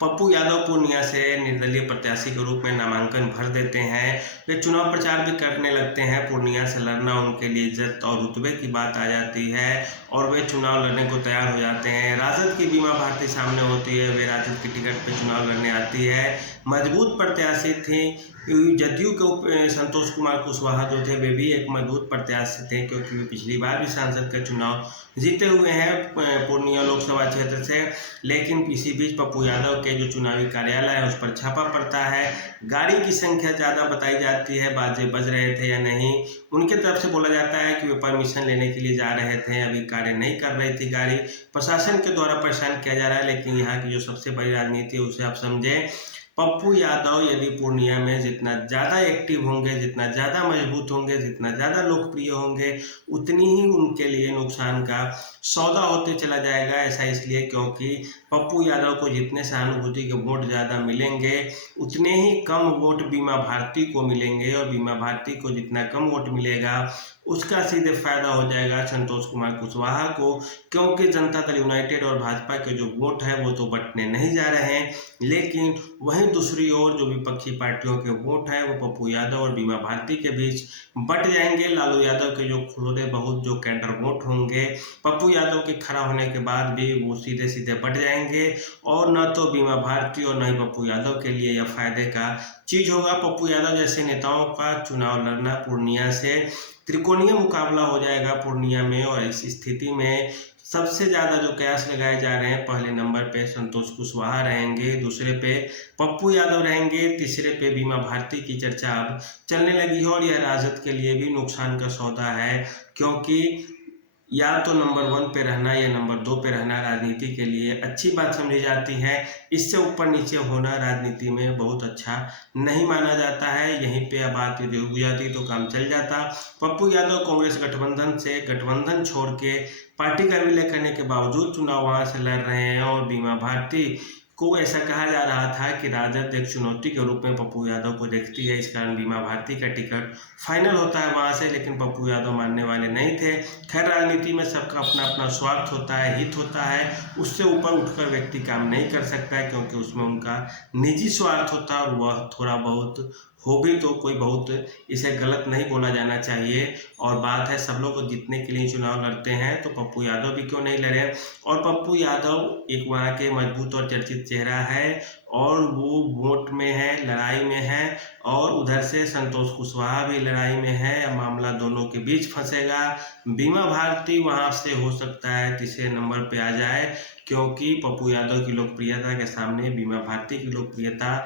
पप्पू यादव पूर्णिया से निर्दलीय प्रत्याशी के रूप में नामांकन भर देते हैं। वे चुनाव प्रचार भी करने लगते हैं। पूर्णिया से लड़ना उनके लिए इज्जत और रुतबे की बात आ जाती है और वे चुनाव लड़ने को तैयार हो जाते हैं। राजद की बीमा भारती सामने होती है। वे राजद की टिकट पर चुनाव लड़ने आती है। मजबूत प्रत्याशी थी। जदयू के संतोष कुमार कुशवाहा जो थे वे भी एक मजबूत प्रत्याशी थे, क्योंकि वे पिछली बार भी सांसद का चुनाव जीते हुए हैं पूर्णिया लोकसभा क्षेत्र से। लेकिन इसी बीच पप्पू यादव के जो चुनावी कार्यालय है उस पर छापा पड़ता है। गाड़ी की संख्या ज़्यादा बताई जाती है, बाजे बज रहे थे या नहीं। उनके तरफ से बोला जाता है कि वे परमिशन लेने के लिए जा रहे थे, अभी कार्य नहीं कर रही थी गाड़ी। प्रशासन के द्वारा परेशान किया जा रहा है। लेकिन यहाँ की जो सबसे बड़ी राजनीति है उसे आप समझें। पप्पू यादव यदि पूर्णिया में जितना ज़्यादा एक्टिव होंगे, जितना ज़्यादा मजबूत होंगे, जितना ज़्यादा लोकप्रिय होंगे, उतनी ही उनके लिए नुकसान का सौदा होते चला जाएगा। ऐसा इसलिए क्योंकि पप्पू यादव को जितने सहानुभूति के वोट ज़्यादा मिलेंगे, उतने ही कम वोट बीमा भारती को मिलेंगे। और बीमा भारती को जितना कम वोट मिलेगा उसका सीधे फायदा हो जाएगा संतोष कुमार कुशवाहा को, क्योंकि जनता दल यूनाइटेड और भाजपा के जो वोट है वो तो बंटने नहीं जा रहे हैं। लेकिन वहीं दूसरी ओर जो विपक्षी पार्टियों के वोट है वो पप्पू यादव और बीमा भारती के बीच बट जाएंगे। लालू यादव के जो थोड़े बहुत जो कैडर वोट होंगे पप्पू यादव के खड़ा होने के बाद भी वो सीधे सीधे बट जाएंगे। और न तो बीमा भारती और न ही पप्पू यादव के लिए यह फायदे का चीज होगा। पप्पू यादव जैसे नेताओं का चुनाव लड़ना पूर्णिया से त्रिकोणीय मुकाबला हो जाएगा पूर्णिया में। और इस स्थिति में सबसे ज़्यादा जो कयास लगाए जा रहे हैं, पहले नंबर पे संतोष कुशवाहा रहेंगे, दूसरे पे पप्पू यादव रहेंगे, तीसरे पे बीमा भारती की चर्चा अब चलने लगी है। और यह राजद के लिए भी नुकसान का सौदा है, क्योंकि या तो नंबर 1 पे रहना या नंबर 2 पे रहना राजनीति के लिए अच्छी बात समझी जाती है। इससे ऊपर नीचे होना राजनीति में बहुत अच्छा नहीं माना जाता है। यहीं पे अब बात हो जाती तो काम चल जाता। पप्पू यादव कांग्रेस गठबंधन से गठबंधन छोड़ के पार्टी का विलय करने के बावजूद चुनाव वहां से लड़ रहे हैं। और बीमा भारती को ऐसा कहा जा रहा था कि राजद एक चुनौती के रूप में पप्पू यादव को देखती है, इस कारण बीमा भारती का टिकट फाइनल होता है वहां से। लेकिन पप्पू यादव मानने वाले नहीं थे। खैर, राजनीति में सबका अपना अपना स्वार्थ होता है, हित होता है, उससे ऊपर उठकर व्यक्ति काम नहीं कर सकता है, क्योंकि उसमें उनका निजी स्वार्थ होता है। और वह थोड़ा बहुत हो भी तो कोई बहुत इसे गलत नहीं बोला जाना चाहिए। और बात है सब लोग जीतने के लिए चुनाव लड़ते हैं, तो पप्पू यादव भी क्यों नहीं लड़े। और पप्पू यादव एक वहाँ के मजबूत और चर्चित चेहरा है और वो वोट में है, लड़ाई में है। और उधर से संतोष कुशवाहा भी लड़ाई में है। मामला दोनों के बीच फंसेगा। बीमा भारती वहाँ से हो सकता है तीसरे नंबर पे आ जाए, क्योंकि पप्पू यादव की लोकप्रियता के सामने बीमा भारती की लोकप्रियता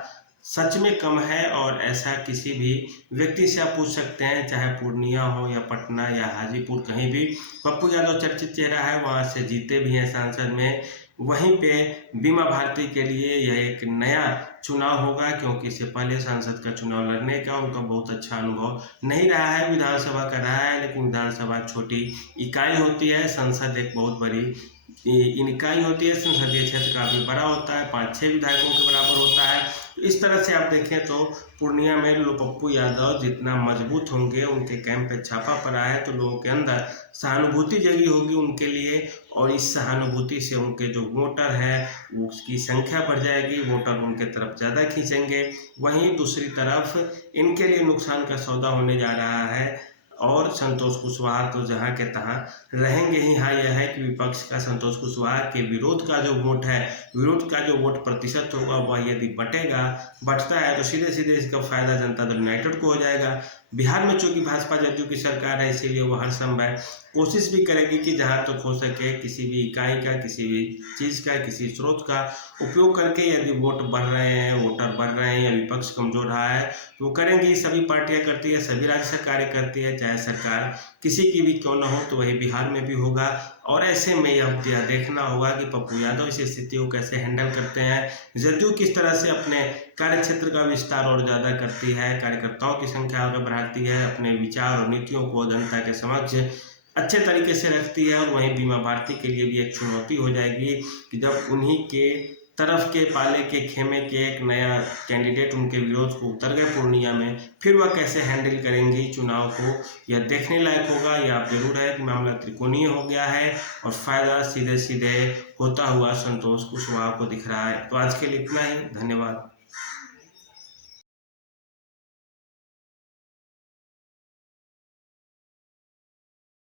सच में कम है। और ऐसा किसी भी व्यक्ति से आप पूछ सकते हैं, चाहे पूर्णिया हो या पटना या हाजीपुर, कहीं भी पप्पू यादव चर्चित चेहरा है, वहाँ से जीते भी हैं सांसद में। वहीं पे बीमा भारती के लिए यह एक नया चुनाव होगा, क्योंकि इससे पहले सांसद का चुनाव लड़ने का उनका बहुत अच्छा अनुभव नहीं रहा है। विधानसभा का रहा है, लेकिन विधानसभा छोटी इकाई होती है, संसद एक बहुत बड़ी इकाई होती है। संसदीय क्षेत्र काफी बड़ा होता है, 5-6 विधायकों के बराबर होता है। इस तरह से आप देखें तो पूर्णिया में पप्पू यादव जितना मजबूत होंगे, उनके कैंप पे छापा पड़ा है, तो लोगों के अंदर सहानुभूति जगी होगी उनके लिए। और इस सहानुभूति से उनके जो वोटर हैं उसकी संख्या बढ़ जाएगी, वोटर उनके तरफ ज़्यादा खींचेंगे। वहीं दूसरी तरफ इनके लिए नुकसान का सौदा होने जा रहा है। और संतोष कुशवाहा तो जहाँ के तहाँ रहेंगे ही। हाँ, यह है कि विपक्ष का संतोष कुशवाहा के विरोध का जो वोट है, विरोध का जो वोट प्रतिशत होगा, वह यदि बढ़ता है तो सीधे सीधे इसका फायदा जनता दल यूनाइटेड को हो जाएगा। बिहार में चूंकि भाजपा जदयू की सरकार है, इसीलिए वो हर समय कोशिश भी करेगी कि जहाँ तक तो हो सके किसी भी इकाई का, किसी भी चीज़ का, किसी स्रोत का उपयोग करके यदि वोट बढ़ रहे हैं, वोटर बढ़ रहे हैं या विपक्ष कमजोर रहा है तो वो करेंगी। सभी पार्टियां करती है, सभी राज्य सरकारें करती है, चाहे सरकार किसी की भी क्यों न हो। तो वही बिहार में भी होगा। और ऐसे में यह देखना होगा कि पप्पू यादव इस स्थिति को कैसे हैंडल करते हैं, जदयू किस तरह से अपने कार्य क्षेत्र का विस्तार और ज़्यादा करती है, कार्यकर्ताओं की संख्या आगे बढ़ाती है, अपने विचार और नीतियों को जनता के समक्ष अच्छे तरीके से रखती है। और वहीं बीमा भारती के लिए भी एक चुनौती हो जाएगी कि जब उन्हीं के तरफ के पाले के खेमे के एक नया कैंडिडेट उनके विरोध को उतर गए पूर्णिया में, फिर वह कैसे हैंडल करेंगी चुनाव को, यह देखने लायक होगा। यह आप जरूर है कि मामला त्रिकोणीय हो गया है और फायदा सीधे सीधे होता हुआ संतोष कुशवाहा को दिख रहा है। तो आज के लिए इतना ही, धन्यवाद।